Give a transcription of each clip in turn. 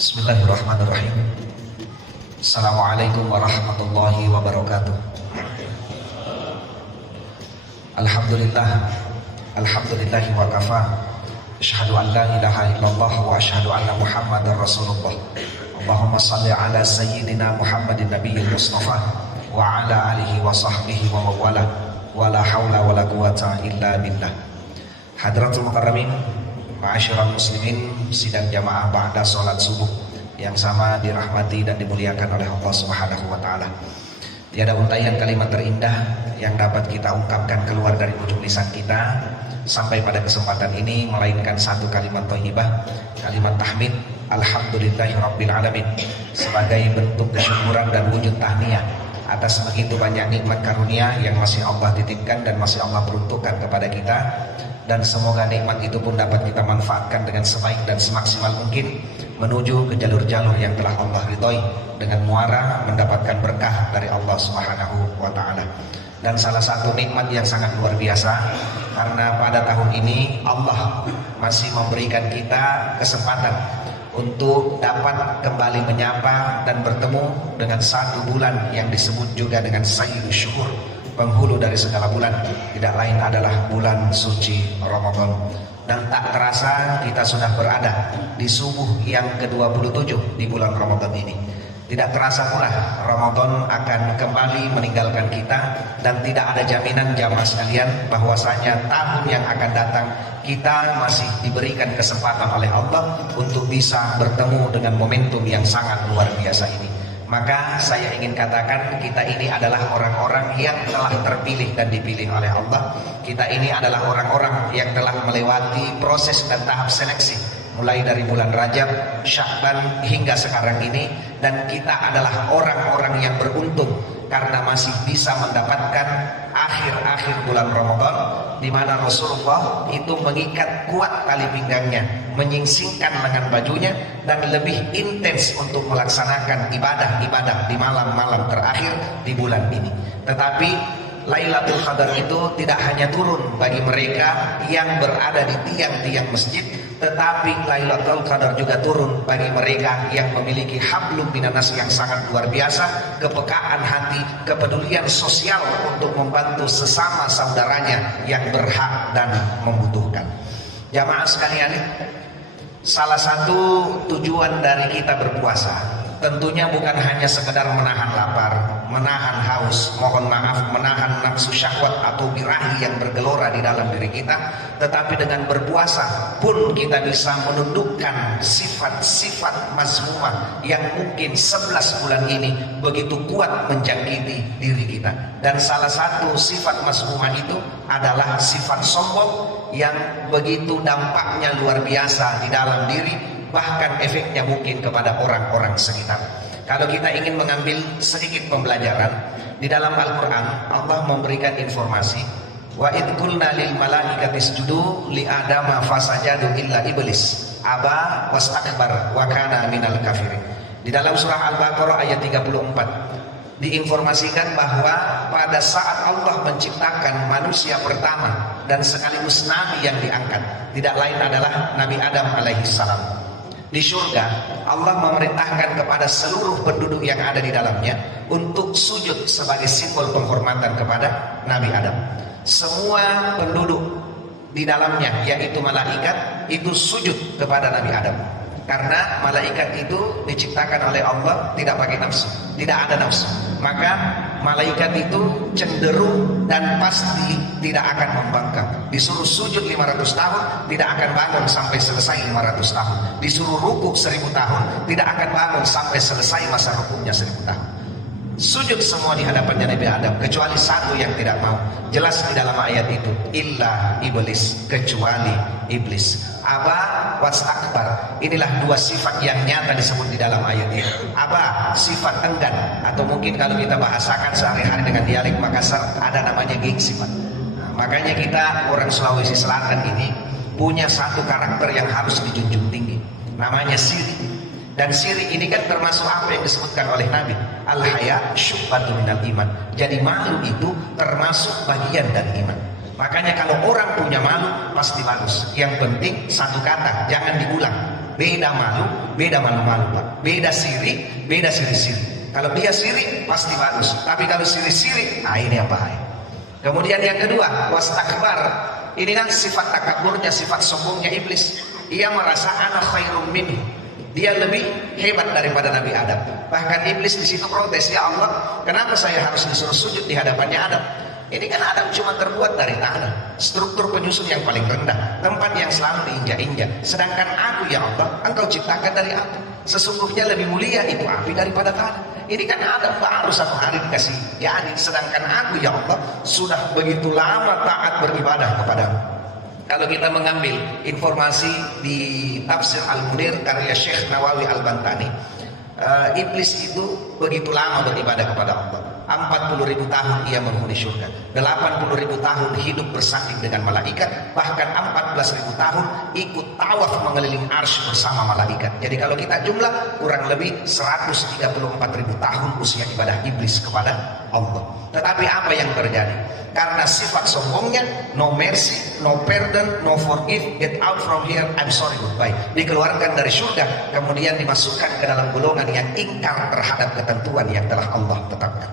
Bismillahirrahmanirrahim. Assalamualaikum warahmatullahi wabarakatuh. Alhamdulillahi wa kafa. Asyhadu an la ilaha illallah wa asyhadu anna Muhammadar Rasulullah. Allahumma shalli ala sayyidina Muhammadin nabiyil mustafa wa ala alihi wa sahbihi wa mawala wa la hawla wa la quwata illa billah. Hadratul mukarramin, ma'asyiral muslimin, sidang jamaah ba'da sholat subuh yang sama dirahmati dan dimuliakan oleh Allah Subhanahu wa taala. Tiada untaian kalimat terindah yang dapat kita ungkapkan keluar dari ujung lisan kita sampai pada kesempatan ini melainkan satu kalimat thayyibah, kalimat tahmid alhamdulillahirabbil alamin, sebagai bentuk kesyukuran dan wujud tahniah atas begitu banyak nikmat karunia yang masih Allah titipkan dan masih Allah peruntukkan kepada kita, dan semoga nikmat itu pun dapat kita manfaatkan dengan sebaik dan semaksimal mungkin menuju ke jalur-jalur yang telah Allah ridhoi dengan muara mendapatkan berkah dari Allah Subhanahu wa taala. Dan salah satu nikmat yang sangat luar biasa, karena pada tahun ini Allah masih memberikan kita kesempatan untuk dapat kembali menyapa dan bertemu dengan satu bulan yang disebut juga dengan Sayyidus Syuhur, penghulu dari segala bulan, tidak lain adalah bulan suci Ramadan. Dan tak terasa kita sudah berada di subuh yang ke-27 di bulan Ramadan ini. Tidak terasa pula Ramadan akan kembali meninggalkan kita, dan tidak ada jaminan jamaah sekalian bahwasanya tahun yang akan datang kita masih diberikan kesempatan oleh Allah untuk bisa bertemu dengan momentum yang sangat luar biasa ini. Maka saya ingin katakan, kita ini adalah orang-orang yang telah terpilih dan dipilih oleh Allah. Kita ini adalah orang-orang yang telah melewati proses dan tahap seleksi mulai dari bulan Rajab, Sya'ban hingga sekarang ini, dan kita adalah orang-orang yang beruntung karena masih bisa mendapatkan akhir-akhir bulan Ramadan, di mana Rasulullah itu mengikat kuat tali pinggangnya, menyingsingkan lengan bajunya, dan lebih intens untuk melaksanakan ibadah-ibadah di malam-malam terakhir di bulan ini. Tetapi Lailatul Qadar itu tidak hanya turun bagi mereka yang berada di tiang-tiang masjid, tetapi Lailatul Qadar juga turun bagi mereka yang memiliki hablum minanas yang sangat luar biasa, kepekaan hati, kepedulian sosial untuk membantu sesama saudaranya yang berhak dan membutuhkan. Jamaah sekalian, salah satu tujuan dari kita berpuasa tentunya bukan hanya sekedar menahan lapar, menahan haus, mohon maaf, menahan nafsu syahwat atau birahi yang bergelora di dalam diri kita, tetapi dengan berpuasa pun kita bisa menundukkan sifat-sifat mazmumah yang mungkin 11 bulan ini begitu kuat menjangkiti diri kita. Dan salah satu sifat mazmumah itu adalah sifat sombong yang begitu dampaknya luar biasa di dalam diri, bahkan efeknya mungkin kepada orang-orang sekitar. Kalau kita ingin mengambil sedikit pembelajaran di dalam Al-Quran, Allah memberikan informasi, wa idh qulna lil malaikati isjudu li adama fasajadu illa iblis aba wastakbar wa kana minal kafirin. Di dalam surah Al-Baqarah ayat 34 diinformasikan bahwa pada saat Allah menciptakan manusia pertama dan sekaligus nabi yang diangkat, tidak lain adalah Nabi Adam alaihissalam. Di surga Allah memerintahkan kepada seluruh penduduk yang ada di dalamnya untuk sujud sebagai simbol penghormatan kepada Nabi Adam. Semua penduduk di dalamnya, yaitu malaikat, itu sujud kepada Nabi Adam, karena malaikat itu diciptakan oleh Allah tidak pakai nafsu, tidak ada nafsu. Maka malaikat itu cenderung dan pasti tidak akan membangkang. Disuruh sujud 500 tahun, tidak akan bangun sampai selesai 500 tahun. Disuruh rukuk 1000 tahun, tidak akan bangun sampai selesai masa rukuknya 1000 tahun. Sujud semua di hadapannya Nabi Adam, kecuali satu yang tidak mau. Jelas di dalam ayat itu, illa iblis, kecuali iblis. Aba wastakbar. Inilah dua sifat yang nyata disebut di dalam ayat ini. Aba, sifat enggan, atau mungkin kalau kita bahasakan sehari-hari dengan dialek Makassar, ada namanya gengsi, Pak. Nah, makanya kita orang Sulawesi Selatan ini punya satu karakter yang harus dijunjung tinggi, namanya siri. Dan siri ini kan termasuk apa yang disebutkan oleh Nabi, al-haya syu'batun minal iman. Jadi malu itu termasuk bagian dari iman. Makanya kalau orang punya malu pasti bagus. Yang penting satu kata, jangan diulang. Beda malu, beda malu-malu Pak. Beda sirik, beda sirik-sirik. Kalau dia sirik pasti bagus, tapi kalau sirik-sirik, ini yang bahaya. Kemudian yang kedua, wastakbar. Ini kan sifat takaburnya, sifat sombongnya iblis. Ia merasa ana khairum minhu. Dia lebih hebat daripada Nabi Adam. Bahkan iblis di situ protes, ya Allah, kenapa saya harus disuruh sujud di hadapannya Adam? Ini kan Adam cuma terbuat dari tanah, struktur penyusun yang paling rendah, tempat yang selalu diinjak-injak. Sedangkan aku, ya Allah, engkau ciptakan dari api. Sesungguhnya lebih mulia itu api daripada tanah. Ini kan Adam baru 1 hari dikasih jadi, sedangkan aku, ya Allah, sudah begitu lama taat beribadah kepadamu. Kalau kita mengambil informasi di Tafsir Al-Munir karya Syekh Nawawi Al-Bantani, iblis itu begitu lama beribadah kepada Allah. 40.000 tahun ia menghuni surga, 80.000 tahun hidup bersanding dengan malaikat, bahkan 14.000 tahun ikut tawaf mengelilingi arsy bersama malaikat. Jadi kalau kita jumlah kurang lebih 134.000 tahun usia ibadah iblis kepada Allah. Tetapi apa yang terjadi? Karena sifat sombongnya, no mercy, no pardon, no forgive, get out from here, I'm sorry, goodbye. Dikeluarkan dari surga, kemudian dimasukkan ke dalam golongan yang ingkar terhadap ketentuan yang telah Allah tetapkan.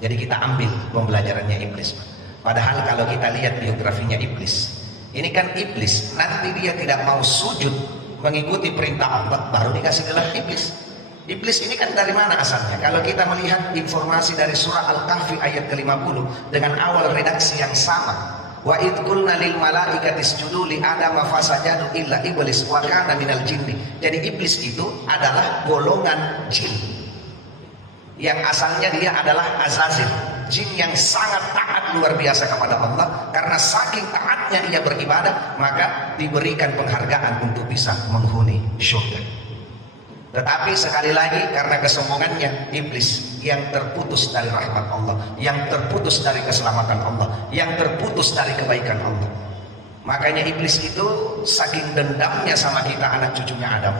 Jadi kita ambil pembelajarannya iblis. Padahal kalau kita lihat biografinya iblis, ini kan iblis, nanti dia tidak mau sujud mengikuti perintah Allah, baru dikasih gelar iblis. Iblis ini kan dari mana asalnya? Kalau kita melihat informasi dari surah Al-Kahfi ayat ke-50 dengan awal redaksi yang sama, wa id qulna lil malaikati isjudu li adama fasajadu illa iblis wa kana minal jinni. Jadi iblis itu adalah golongan jin yang asalnya dia adalah Azazil, jin yang sangat taat luar biasa kepada Allah. Karena saking taatnya ia beribadah, maka diberikan penghargaan untuk bisa menghuni surga. Tetapi sekali lagi karena kesombongannya, iblis yang terputus dari rahmat Allah, yang terputus dari keselamatan Allah, yang terputus dari kebaikan Allah. Makanya iblis itu saking dendamnya sama kita anak cucunya Adam,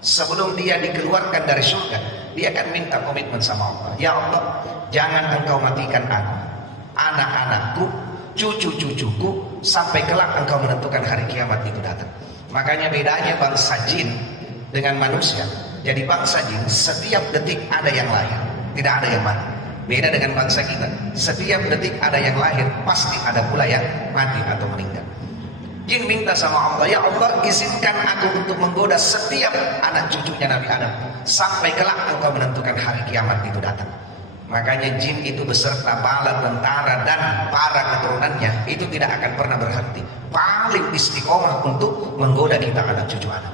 sebelum dia dikeluarkan dari surga, dia akan minta komitmen sama Allah. Ya Allah, jangan engkau matikan aku, anak-anakku, cucu-cucuku, sampai kelak engkau menentukan hari kiamat itu datang. Makanya bedanya bangsa jin dengan manusia. Jadi bangsa jin setiap detik ada yang lahir, tidak ada yang mati. Beda dengan bangsa kita, setiap detik ada yang lahir, pasti ada pula yang mati atau meninggal. Jin minta sama Allah, ya Allah, izinkan aku untuk menggoda setiap anak cucunya Nabi Adam sampai kelak engkau menentukan hari kiamat itu datang. Makanya jin itu beserta bala tentara dan para keturunannya itu tidak akan pernah berhenti, paling istiqomah untuk menggoda kita anak cucu Adam.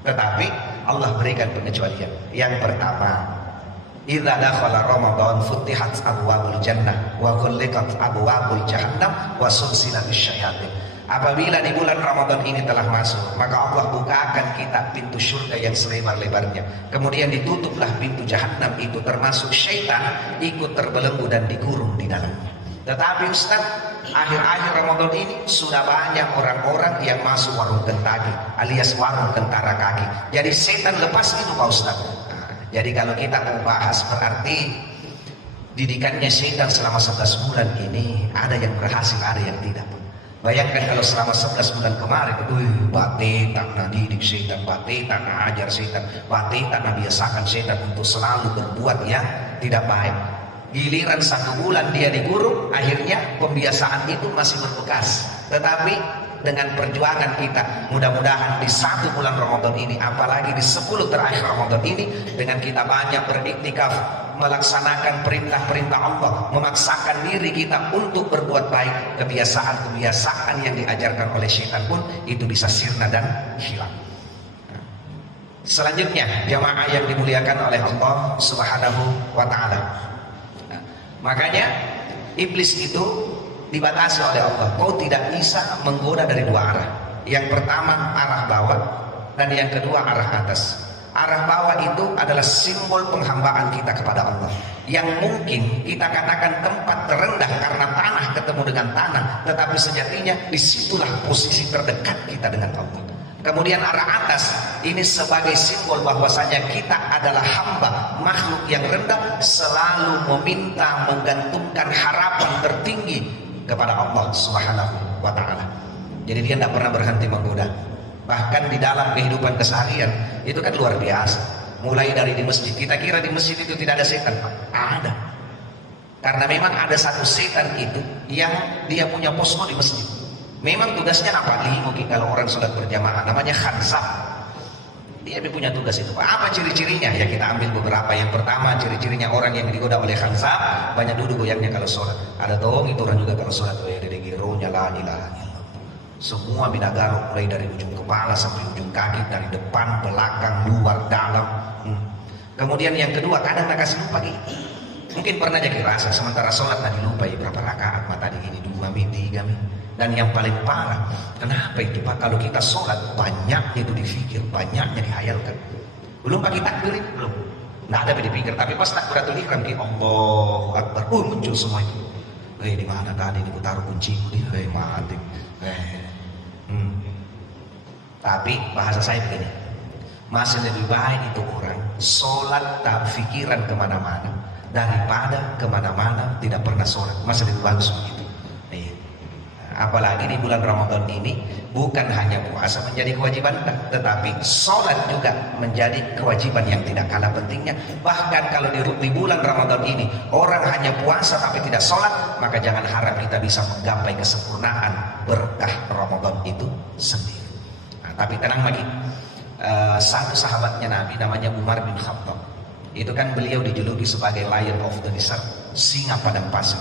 Tetapi Allah berikan pengecualian. Yang pertama, idza dakhala Ramadan futihat abwabul jannah wa ghulliqat abwabul jahannam wa sulsilatus syayatin. Apabila di bulan Ramadan ini telah masuk, maka Allah bukakan kita pintu surga yang selebar-lebarnya. Kemudian ditutuplah pintu jahanam itu, termasuk syaitan ikut terbelenggu dan dikurung di dalamnya. Tetapi Ustaz, akhir-akhir Ramadan ini sudah banyak orang-orang yang masuk warung kentaki alias warung tentara kaki. Jadi setan lepas itu Pak Ustaz. Jadi kalau kita mau bahas berarti didikannya setan selama 11 bulan ini ada yang berhasil, ada yang tidak. Bayangkan kalau selama 11 bulan kemarin, batetan nah didik setan, batetan nah ajar setan, batetan nah biasakan setan untuk selalu berbuat yang tidak baik. Giliran 1 bulan dia digurung, akhirnya pembiasaan itu masih berbekas. Tetapi dengan perjuangan kita, mudah-mudahan di 1 bulan Ramadan ini, apalagi di 10 terakhir Ramadan ini, dengan kita banyak beriktikaf, melaksanakan perintah-perintah Allah, memaksakan diri kita untuk berbuat baik, kebiasaan-kebiasaan yang diajarkan oleh syaitan pun itu bisa sirna dan hilang. Selanjutnya, jamaah yang dimuliakan oleh Allah Subhanahu wa ta'ala. Makanya iblis itu dibatasi oleh Allah. Kau tidak bisa menggoda dari 2 arah. Yang pertama arah bawah, dan yang kedua arah atas. Arah bawah itu adalah simbol penghambaan kita kepada Allah, yang mungkin kita katakan tempat terendah karena tanah ketemu dengan tanah, tetapi sejatinya disitulah posisi terdekat kita dengan Allah. Kemudian arah atas ini sebagai simbol bahwasanya kita adalah hamba, makhluk yang rendah, selalu meminta, menggantungkan harapan tertinggi kepada Allah Subhanahu wa ta'ala. Jadi dia tidak pernah berhenti menggoda. Bahkan di dalam kehidupan keseharian Itu kan luar biasa. Mulai dari di masjid. Kita kira di masjid itu tidak ada setan, Pak. Ada. Karena memang ada satu setan itu yang dia punya posko di masjid. Memang tugasnya apa? Mungkin kalau orang sholat berjamaah, namanya khanzab. Dia punya tugas itu, Pak. Apa ciri-cirinya? Ya kita ambil beberapa. Yang pertama, ciri-cirinya orang yang digoda oleh khanzab, banyak duduk goyangnya kalau sholat. Ada dong itu orang juga kalau sholat, semua binagarok mulai dari ujung kepala sampai ujung kaki, dari depan, belakang, luar, dalam. Kemudian yang kedua, kadang tak kasih lupa gitu. Mungkin pernah jadi rasa sementara sholat tadi lupa ya berapa rakaat, tadi ini 2 mi 3 mi. Dan yang paling parah, kenapa itu Pak? Kalau kita sholat banyaknya itu dipikir, banyaknya dihayalkan. Belum pakai takbir itu belum. Nggak ada dipikir, tapi pas takbiratul ihram ki Allahu Akbar, muncul semua itu. Di mana tadi ini taruh kunciku dia, mati. Tapi bahasa saya begini, masih lebih baik itu orang sholat tak pikiran kemana-mana daripada kemana-mana tidak pernah sholat. Masih lebih bagus begitu. Apalagi di bulan Ramadan ini bukan hanya puasa menjadi kewajiban, tetapi sholat juga menjadi kewajiban yang tidak kalah pentingnya. Bahkan kalau di bulan Ramadan ini orang hanya puasa tapi tidak sholat, maka jangan harap kita bisa menggapai kesempurnaan berkah Ramadan itu sendiri. Tapi tenang lagi, satu sahabatnya Nabi namanya Umar bin Khattab. Itu kan beliau dijuluki sebagai Lion of the Desert, singa padang pasir.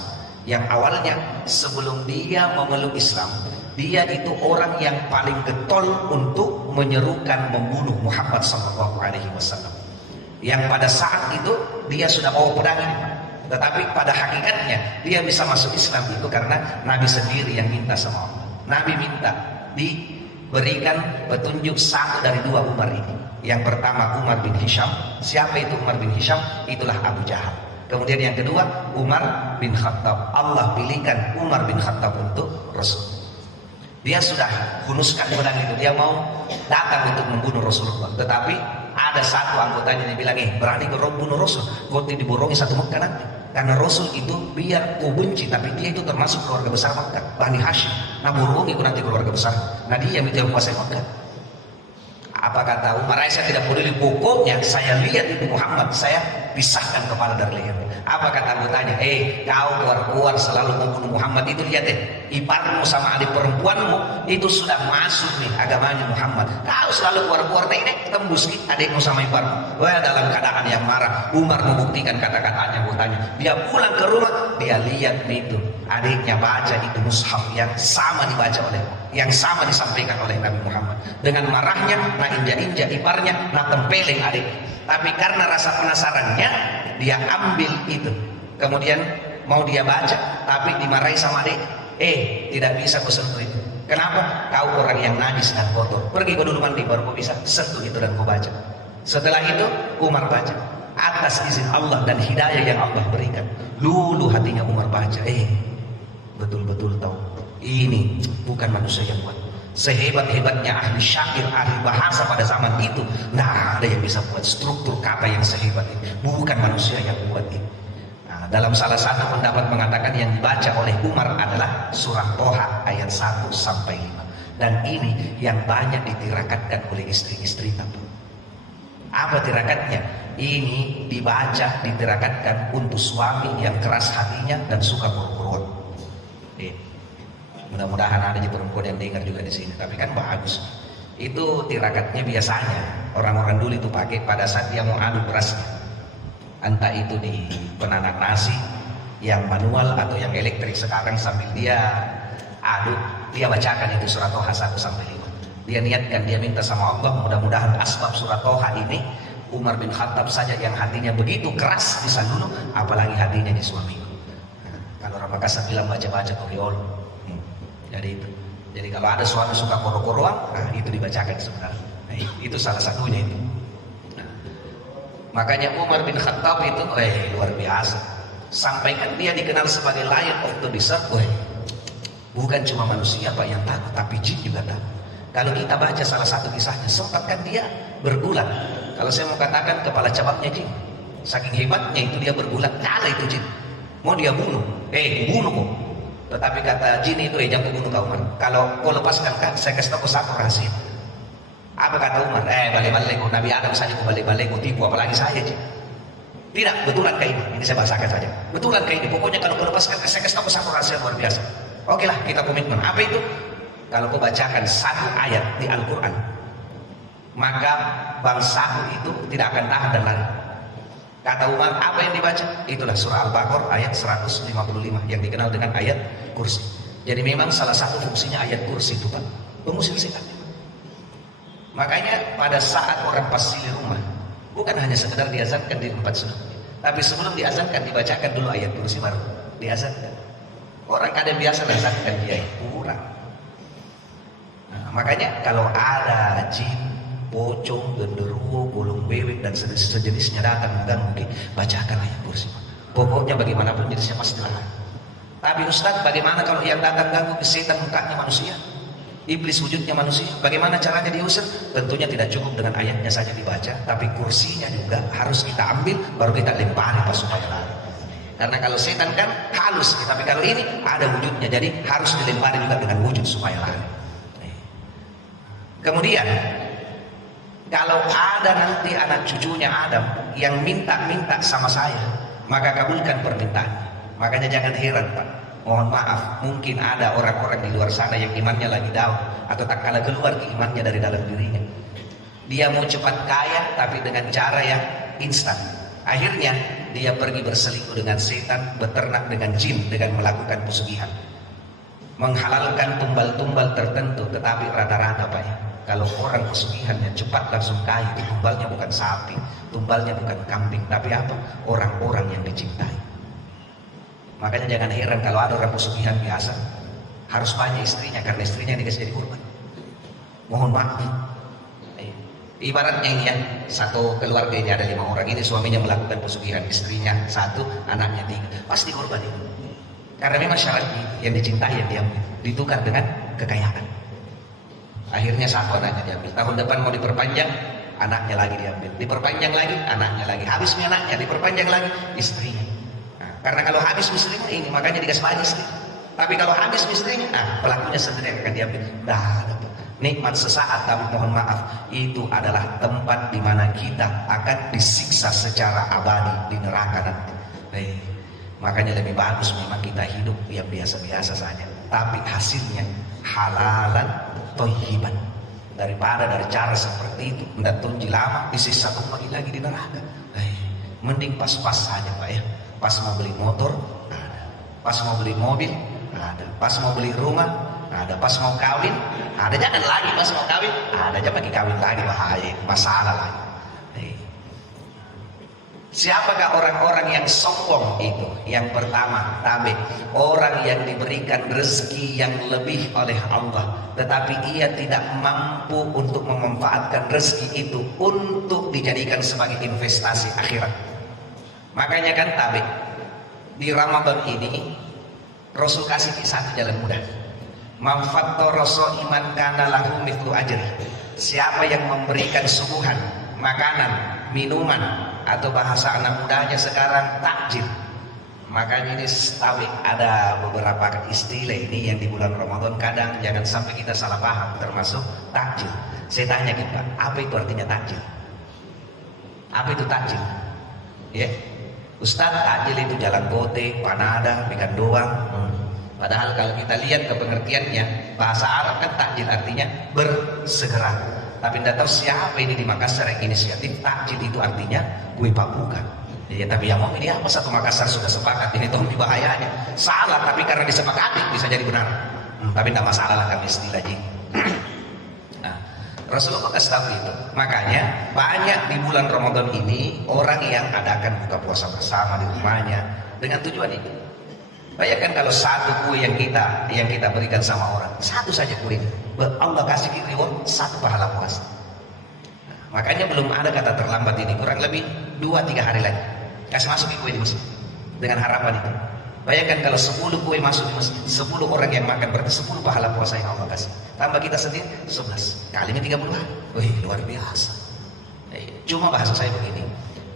Yang awalnya sebelum dia memeluk Islam, dia itu orang yang paling getol untuk menyerukan membunuh Muhammad SAW. Yang pada saat itu dia sudah bawa pedang ini, tetapi pada hakikatnya dia bisa masuk Islam itu karena Nabi sendiri yang minta sama Allah. Nabi minta diberikan petunjuk satu dari 2 Umar ini. Yang pertama Umar bin Hisham. Siapa itu Umar bin Hisham? Itulah Abu Jahal. Kemudian yang kedua Umar bin Khattab. Allah pilihkan Umar bin Khattab untuk Rasul. Dia sudah hunuskan pedang itu, dia mau datang untuk membunuh Rasulullah. Tetapi ada satu anggotanya yang bilang, berani kau bunuh Rasul, kau diborongi satu Mekah nanti. Karena Rasul itu biar kau benci, tapi dia itu termasuk keluarga besar Mekah, Bani Hashim. Nah borongi kau nanti keluarga besar. Nah dia yang menguasai Mekah. Apa kata Umar? Saya tidak peduli, pokoknya saya lihat Ibu Muhammad, saya pisahkan kepala dari leher. Apa kata anggotanya? Kau keluar selalu membunuh Muhammad, itu lihat iparmu sama adik perempuanmu itu sudah masuk nih agamanya Muhammad. Kau selalu keluar ini tembus adikmu sama iparmu. Wah, dalam keadaan yang marah Umar membuktikan kata-katanya anggotanya. Dia pulang ke rumah, dia lihat itu adiknya baca itu mushaf yang sama dibaca oleh, yang sama disampaikan oleh Nabi Muhammad. Dengan marahnya, nah injak-injak iparnya, nah tempeleng adik. Tapi karena rasa penasarannya, dia ambil itu. Kemudian mau dia baca, tapi dimarahi sama adik. Tidak bisa kau sentuh itu. Kenapa? Kau orang yang najis dan kotor. Pergi kau dulu mandi, baru kau bisa sentuh itu dan kau baca. Setelah itu, Umar baca. Atas izin Allah dan hidayah yang Allah berikan, lulu hatinya Umar baca. Betul-betul tahu. Ini bukan manusia yang kuat. Sehebat-hebatnya ahli syair, ahli bahasa pada zaman itu, nah ada yang bisa buat struktur kata yang sehebat ini. Bukan manusia yang buat ini. Nah, dalam salah satu pendapat mengatakan yang dibaca oleh Umar adalah surah Toha ayat 1 sampai 5. Dan ini yang banyak ditirakatkan oleh istri-istri tabu. Apa tirakatnya? Ini dibaca, ditirakatkan untuk suami yang keras hatinya dan suka buru-buruan. Mudah-mudahan ada perempuan yang dengar juga di sini. Tapi kan bagus. Itu tirakatnya biasanya orang-orang dulu itu pakai pada saat dia mau aduk berasnya. Entah itu di penanak nasi yang manual atau yang elektrik. Sekarang sambil dia aduk, dia bacakan itu surat Toha 1 sampai 5. Dia niatkan, dia minta sama Allah, mudah-mudahan asbab surat Toha ini Umar bin Khattab saja yang hatinya begitu keras bisa dulu, apalagi hatinya di suamiku. Kalau orang Makassar bilang baca-baca koriol. Jadi itu. Jadi kalau ada suami suka koro-koroan, nah itu dibacakan sebenarnya. Nah, itu salah satunya itu. Nah, makanya Umar bin Khattab itu luar biasa. Sampaikan dia dikenal sebagai Lion of the Desert. Bukan cuma manusia Pak yang takut, tapi jin juga takut. Kalau kita baca salah satu kisahnya, sempat kan dia bergulat. Kalau saya mau katakan kepala cabangnya jin. Saking hebatnya itu dia bergulat, kalah itu jin. Mau dia bunuh, bunuh kok. Tetapi kata jin itu, jangan bunuh kau Umar. Kalau kau lepaskan kan, saya kasih tahu satu rahasia. Apa kata Umar? Balik-balik Nabi Adam saja kok balik-balik tipu, apalagi saya. Tidak, betulan kayak ini saya bahasakan saja. Betulan kayak ini, pokoknya kalau kau lepaskan, saya kasih tahu satu rahasia luar biasa. Oke lah, kita komitmen. Apa itu? Kalau kau bacakan satu ayat di Al-Quran, maka bangsaku itu tidak akan tahan dan lari. Kata Umar, apa yang dibaca? Itulah surah Al-Baqarah ayat 155 yang dikenal dengan ayat kursi. Jadi memang salah satu fungsinya ayat kursi itu Pak, mengusir setan. Makanya pada saat orang pasili rumah, bukan hanya sekedar diazankan di tempat sunat, tapi sebelum diazankan dibacakan dulu ayat kursi baru diazankan. Orang kadang biasa diazankan dia kurang. Nah, makanya kalau ada jin, pocong, genderuwo, golong bebek dan sejenisnya datang mengganggu, bacakan ayat kursi. Pokoknya bagaimanapun jenisnya pasti larang. Tapi Ustaz, bagaimana kalau yang datang ganggu ke setan mukanya manusia? Iblis wujudnya manusia, bagaimana caranya diusir? Tentunya tidak cukup dengan ayatnya saja dibaca, tapi kursinya juga harus kita ambil, baru kita lempari pas supaya lari. Karena kalau setan kan halus, tapi kalau ini ada wujudnya, jadi harus dilempari juga dengan wujud supaya lari. Kemudian, kalau ada nanti anak cucunya Adam yang minta-minta sama saya, maka kabulkan permintaannya. Makanya jangan heran Pak. Mohon maaf, mungkin ada orang-orang di luar sana yang imannya lagi down atau tak kalah keluar imannya dari dalam dirinya. Dia mau cepat kaya tapi dengan cara yang instan. Akhirnya dia pergi berselingkuh dengan setan, beternak dengan jin dengan melakukan pesugihan. Menghalalkan tumbal-tumbal tertentu, tetapi rata-rata Pak ya, kalau orang pesugihannya cepat langsung kaya, tumbalnya bukan sapi, tumbalnya bukan kambing, tapi apa? Orang-orang yang dicintai. Makanya jangan heran kalau ada orang pesugihan biasa harus banyak istrinya, karena istrinya yang dikasih jadi korban. Mohon maaf. Ibaratnya ini ya, satu keluarga ini ada 5 orang, ini suaminya melakukan pesugihan, istrinya 1, anaknya 3, pasti korban itu. Karena memang syarat yang dicintai yang diambil, ditukar dengan kekayaan. Akhirnya 1 anaknya diambil. Tahun depan mau diperpanjang, anaknya lagi diambil. Diperpanjang lagi, anaknya lagi. Habis anaknya, diperpanjang lagi, istrinya. Karena kalau habis istrinya ini, makanya dikasih banyak istri. Tapi kalau habis istrinya, pelakunya sendiri yang akan diambil. Nikmat sesaat, tapi mohon maaf, itu adalah tempat di mana kita akan disiksa secara abadi di neraka nanti. Makanya lebih bagus memang kita hidup yang biasa-biasa saja, tapi hasilnya halalan thayyiban, daripada dari cara seperti itu dan tunji lama disiksa lagi di neraka. Mending pas-pas saja Pak ya. Pas mau beli motor, ada. Pas mau beli mobil, ada. Pas mau beli rumah, ada. Pas mau kawin, ada. Jangan lagi pas mau kawin, ada. Jangan lagi kawin lagi, bahaya, masalah lagi. Siapakah orang-orang yang sombong itu? Yang pertama, tabe, orang yang diberikan rezeki yang lebih oleh Allah, tetapi ia tidak mampu untuk memanfaatkan rezeki itu untuk dijadikan sebagai investasi akhirat. Makanya kan tabe, di Ramadan ini Rasul kasih satu jalan mudah. Man fattara sha'iman kana lahu mithlu ajri. Siapa yang memberikan suguhan, makanan, minuman, atau bahasa anak mudanya sekarang takjil. Makanya ini tabe, ada beberapa istilah ini yang di bulan Ramadan kadang jangan sampai kita salah paham, termasuk takjil. Saya tanya kita, apa itu artinya takjil? Apa itu takjil? Ya. Ustaz, takjil itu jalan gote, panada, makan doang. Padahal kalau kita lihat ke pengertiannya, bahasa Arab kan takjil artinya bersegera. Tapi tidak tahu siapa ini di Makassar yang inisiatif takjil itu artinya kue pabukan. Ya, tapi yang mau ini apa, satu Makassar sudah sepakat ini toh bahayanya. Salah, tapi karena disepakati bisa jadi benar. Tapi tidak masalah lah kami istilah jin. Rasulullah kasih tahu itu. Makanya banyak di bulan Ramadan ini orang yang adakan buka puasa bersama di rumahnya dengan tujuan itu. Bayangkan kalau satu kue yang kita berikan sama orang, satu saja kue, Allah kasih reward 1 pahala puasa. Makanya belum ada kata terlambat ini, kurang lebih 2-3 hari lagi kasih masuk kue di masjid dengan harapan itu. Bayangkan kalau 10 kue masuk di masjid, 10 orang yang makan, berarti 10 pahala puasa yang Allah kasih. Tambah kita sendiri 11 kalinya 30 hari. Wih, luar biasa. Cuma bahasa saya begini,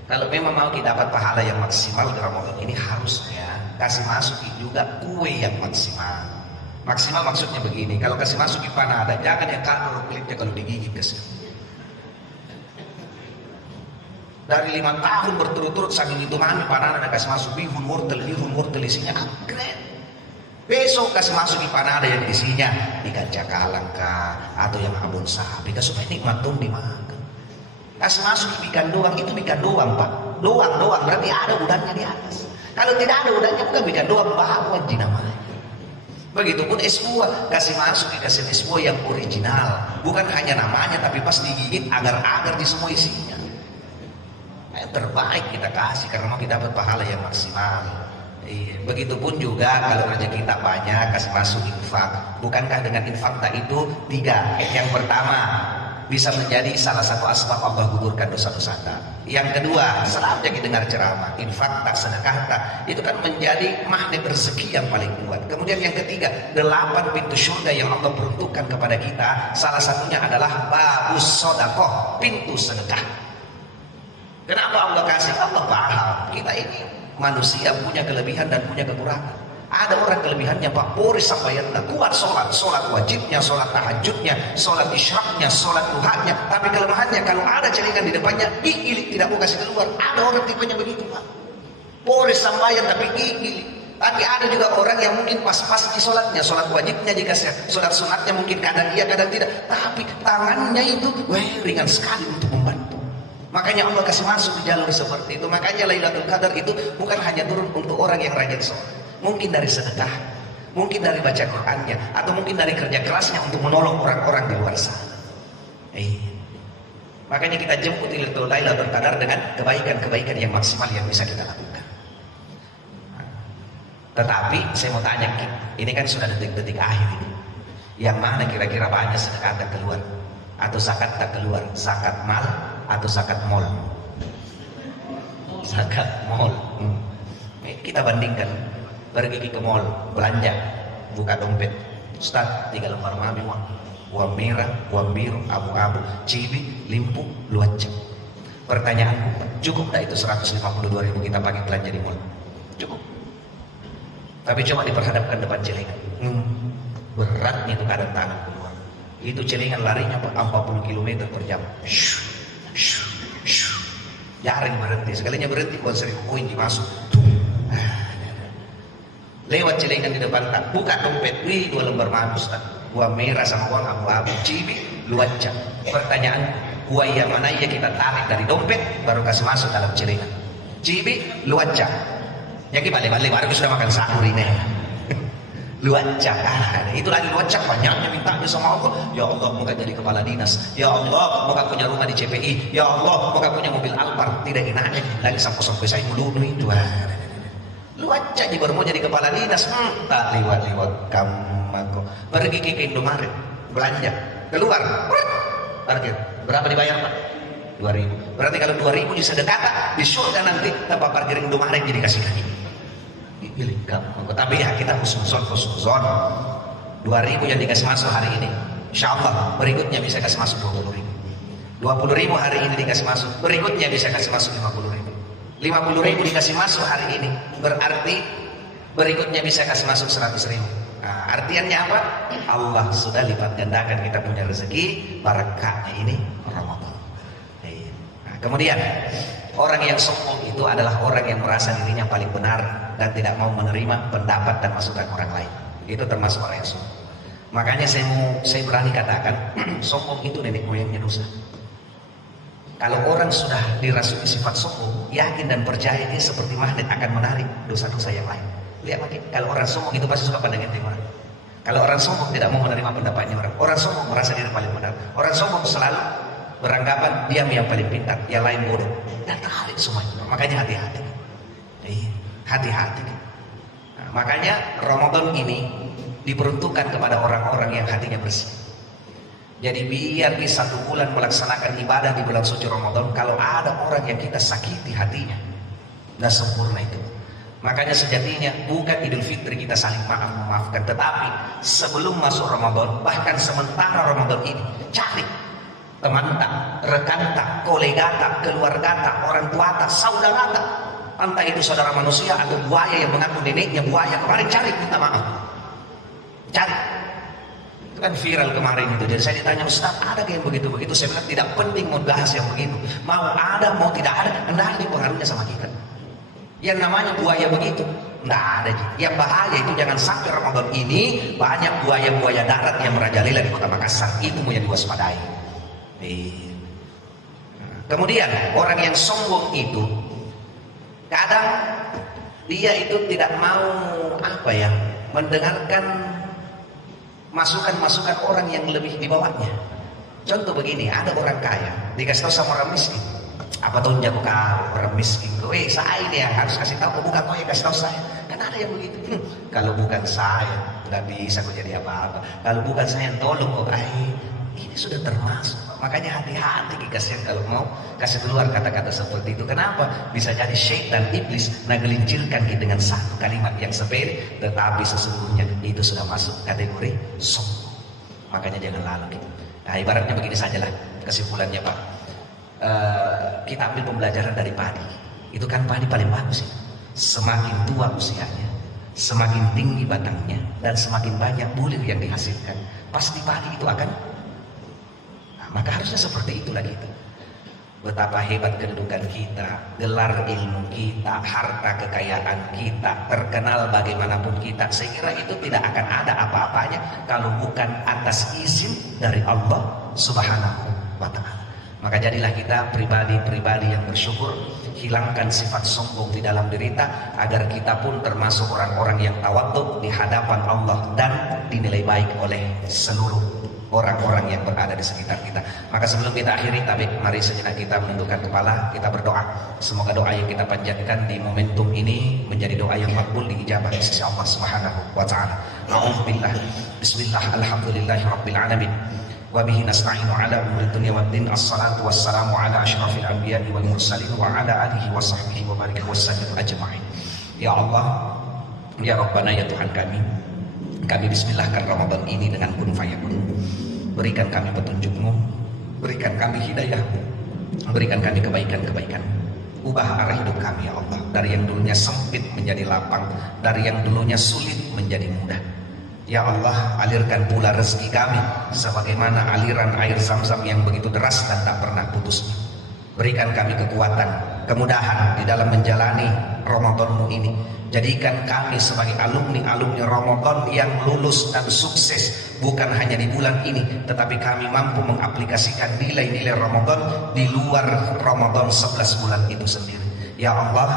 kalau memang mau kita dapat pahala yang maksimal di Ramadan ini, harusnya kasih masuki juga kue yang maksimal. Maksimal maksudnya begini, kalau kasih masuki panada, jangan yang kalor kulitnya kalau digigit kesini. Dari 5 tahun berturut-turut saking itu mami panana kasih masuk bihun murtel isinya keren. Besok kasih masuk di panada yang isinya ikan cakalang kah atau yang abon sapi kah supaya nikmat tuh dimakan. Kasih masuk ikan doang itu ikan doang pak, doang berarti ada udangnya di atas. Kalau tidak ada udangnya bukan ikan doang bawang namanya. Begitupun es buah kasih masuk dikasih es buah yang original, bukan hanya namanya tapi pas digigit agar-agar di semua isinya. Yang terbaik kita kasih karena mau kita dapat pahala yang maksimal. Begitupun juga kalau rezeki kita banyak kasih masuk infak. Bukankah dengan infak itu 3? Yang pertama bisa menjadi salah satu asbab Allah gugurkan dosa-dosa kita. Yang kedua selalu jadi dengar ceramah infak tak sedekah tak itu kan menjadi magnet rezeki yang paling kuat. Kemudian yang ketiga 8 pintu surga yang Allah peruntukkan kepada kita, salah satunya adalah babus sodakoh, pintu sedekah. Kenapa Allah kasih? Allah paham kita ini manusia punya kelebihan dan punya kekurangan. Ada orang kelebihannya Pak Boris sampai kuat sholat wajibnya, sholat tahajudnya, sholat isyraqnya, sholat duhanya. Tapi kelemahannya kalau ada celingan di depannya gigil tidak mau kasih keluar. Ada orang tipenya begitu Pak. Boris sampai tapi gigil. Tapi ada juga orang yang mungkin pas-pas di sholatnya, sholat wajibnya jika sholat sunatnya mungkin kadang iya kadang tidak. Tapi tangannya itu ringan sekali untuk membantu. Makanya Allah kasih masuk di jalur seperti itu. Makanya Lailatul Qadar itu bukan hanya turun untuk orang yang rajin sholat. Mungkin dari sedekah, mungkin dari baca Qur'annya, atau mungkin dari kerja kerasnya untuk menolong orang-orang di luar sana. Makanya kita jemput Lailatul Qadar dengan kebaikan-kebaikan yang maksimal yang bisa kita lakukan. Tetapi saya mau tanya, ini kan sudah detik-detik akhir ini. Yang mana kira-kira banyak sedekah tak keluar? Atau zakat tak keluar? Zakat mal atau zakat mall? Zakat mall. Kita bandingkan, pergi ke mall belanja, buka dompet, Ustaz 3 lembar mami uang merah, uang biru, abu-abu, cibi, limpu, luacak. Pertanyaanku, cukup tak itu 152.000 kita pakai belanja di mall? Cukup. Tapi coba diperhadapkan depan celengan, beratnya itu kadang tangan keluar. Itu celengan larinya 40 km per jam. Jarang berhenti, sekalinya berhenti buat 1.000 koin dimasuk. Lewat celengan di depan tak, buka dompet, 2 lembar mami Ustaz, uang merah sama uang abu-abu, cibi, luacak. Pertanyaan, uang yang mana ya kita tarik dari dompet baru kasih masuk dalam celengan? Cibi, luacak. Yang balik-balik baru sudah makan sahur ini. Luacak, itu lagi luacak banyaknya mintanya sama Allah. Ya Allah moga jadi kepala dinas, ya Allah moga punya rumah di CPI, ya Allah moga punya mobil Alphard. Tidak enaknya lagi sampai saya melulu itu. Luacak baru mau jadi kepala dinas, tak lewat kamu pergi ke Indomaret belanja keluar parkir berapa dibayar Pak? 2.000. Berarti kalau 2.000 disedekahkan di surga nanti tanpa parkir Indomaret jadi kasih lagi. Pilih kamu, tapi ya kita husnuzon 2.000 yang dikasih masuk hari ini, insya Allah berikutnya bisa kasih masuk 20.000 hari ini dikasih masuk, berikutnya bisa kasih masuk 50.000 dikasih masuk hari ini, berarti berikutnya bisa kasih masuk 100.000. Nah, artiannya apa? Allah sudah lipat gandakan kita punya rezeki barakahnya ini Ramadan. Nah, kemudian orang yang sombong itu adalah orang yang merasa dirinya paling benar dan tidak mau menerima pendapat dan masukan orang lain. Itu termasuk orang yang sombong. Makanya saya berani katakan sombong itu nenek moyangnya dosa. Kalau orang sudah dirasuki sifat sombong, yakin dan percaya dia seperti magnet akan menarik dosa-dosa yang lain. Lihat lagi, kalau orang sombong itu pasti suka pandang enteng orang. Kalau orang sombong tidak mau menerima pendapatnya orang. Orang sombong merasa diri paling benar. Orang sombong selalu beranggapan dia yang paling pintar, yang lain bodoh. Dan tertarik semuanya. Makanya hati-hati. Hati-hati. Nah, makanya Ramadan ini diperuntukkan kepada orang-orang yang hatinya bersih. Jadi biar di 1 bulan melaksanakan ibadah di bulan suci Ramadan, kalau ada orang yang kita sakiti hatinya, tidak sempurna itu. Makanya sejatinya bukan Idul Fitri kita saling memaafkan, tetapi sebelum masuk Ramadan, bahkan sementara Ramadan ini, cari teman tak, rekan tak, kolega tak, keluarga tak, orang tua tak, saudara tak, entah itu saudara manusia atau buaya yang mengaku neneknya buaya, kemarin cari minta maaf, cari. Kan viral kemarin itu. Jadi saya ditanya, Ustaz, ada yang begitu-begitu? Saya bilang tidak penting mau bahas yang begitu. Mau ada, mau tidak ada, tidak ada pengaruhnya sama kita. Yang namanya buaya begitu, tidak ada. Yang bahaya itu jangan sampai Ramadan ini banyak buaya-buaya darat yang merajalela di Kota Makassar. Itu yang diwaspadai. Kemudian orang yang sombong itu kadang dia itu tidak mau mendengarkan masukan-masukan orang yang lebih di bawahnya. Contoh begini, ada orang kaya dikasih tahu sama orang miskin, apa tuh jago kau orang miskin, saya ini yang harus kasih tahu, bukan kau yang kasih tahu saya. Kan ada yang begitu. Kalau bukan saya nggak bisa kok jadi apa-apa. Kalau bukan saya yang tolong kok, ini sudah termasuk. Makanya hati-hati kasihan kalau mau kasih keluar kata-kata seperti itu. Kenapa? Bisa jadi syaitan iblis ngelincirkan kita dengan satu kalimat yang sepele, tetapi sesungguhnya itu sudah masuk kategori sombong. Makanya jangan lalu gitu. Nah, ibaratnya begini sajalah kesimpulannya, Pak. Kita ambil pembelajaran dari padi. Itu kan padi paling bagus ya. Semakin tua usianya, semakin tinggi batangnya, dan semakin banyak bulir yang dihasilkan, pasti padi itu akan. Maka harusnya seperti itulah kita. Betapa hebat kedudukan kita, gelar ilmu kita, harta kekayaan kita, terkenal bagaimanapun kita. Saya kira itu tidak akan ada apa-apanya kalau bukan atas izin dari Allah Subhanahu wa Ta'ala. Maka jadilah kita pribadi-pribadi yang bersyukur, hilangkan sifat sombong di dalam diri kita, agar kita pun termasuk orang-orang yang tawadhu di hadapan Allah dan dinilai baik oleh seluruh orang-orang yang berada di sekitar kita. Maka sebelum kita akhiri, tapi mari sejenak kita menundukkan kepala, kita berdoa. Semoga doa yang kita panjatkan di momentum ini menjadi doa yang makbul, diijabah di sisi Allah Subhanahu wa Ta'ala. A'udzubillah. Bismillah, alhamdulillahi rabbil alamin. Wa bihi nasta'inu ala umuri dunya waddin. Assalatu wassalamu ala asyrafil anbiya'i wal mursalin wa ala alihi wa sahbihi wa barik wa sallim ajma'in. Ya Allah, ya Rabbana, ya Tuhan kami bismillahkan Ramadan ini dengan kun fayakun. Berikan kami petunjuk-Mu, berikan kami hidayah-Mu, berikan kami kebaikan-kebaikan. Ubah arah hidup kami ya Allah, dari yang dulunya sempit menjadi lapang, dari yang dulunya sulit menjadi mudah. Ya Allah, alirkan pula rezeki kami sebagaimana aliran air Zam-Zam yang begitu deras dan tak pernah putusnya. Berikan kami kekuatan, kemudahan di dalam menjalani Ramadan-Mu ini. Jadikan kami sebagai alumni-alumni Ramadan yang lulus dan sukses, bukan hanya di bulan ini, tetapi kami mampu mengaplikasikan nilai-nilai Ramadan di luar Ramadan 11 bulan itu sendiri. Ya Allah,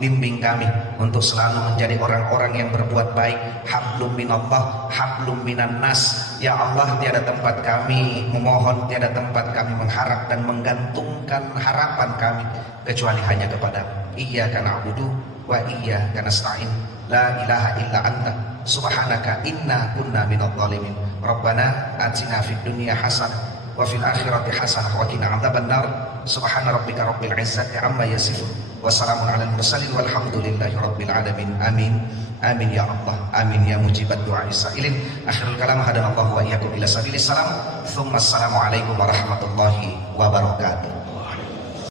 bimbing kami untuk selalu menjadi orang-orang yang berbuat baik. Hablum minallah, hablum minan nas. Ya Allah, tiada tempat kami memohon, tiada tempat kami mengharap dan menggantungkan harapan kami kecuali hanya kepada Iyyaka na'budu wa iyyaka nasta'in. La ilaha illa anta subhanaka inna kunna minadh dhalimin. Rabbana atina fid dunya hasanah wa fil akhirati hasanah wa qina adzabannar. Subhana rabbika rabbil izzati amma yasifun wa salamun alal mursalin walhamdulillahi rabbil alamin. Amin. Amin ya Allah. Amin ya mujibat du'a isailin. Akhirul kalam hadanallahu wa iyyakum ila sabilis salam. Tsumma assalamu alaikum warahmatullahi wabarakatuh.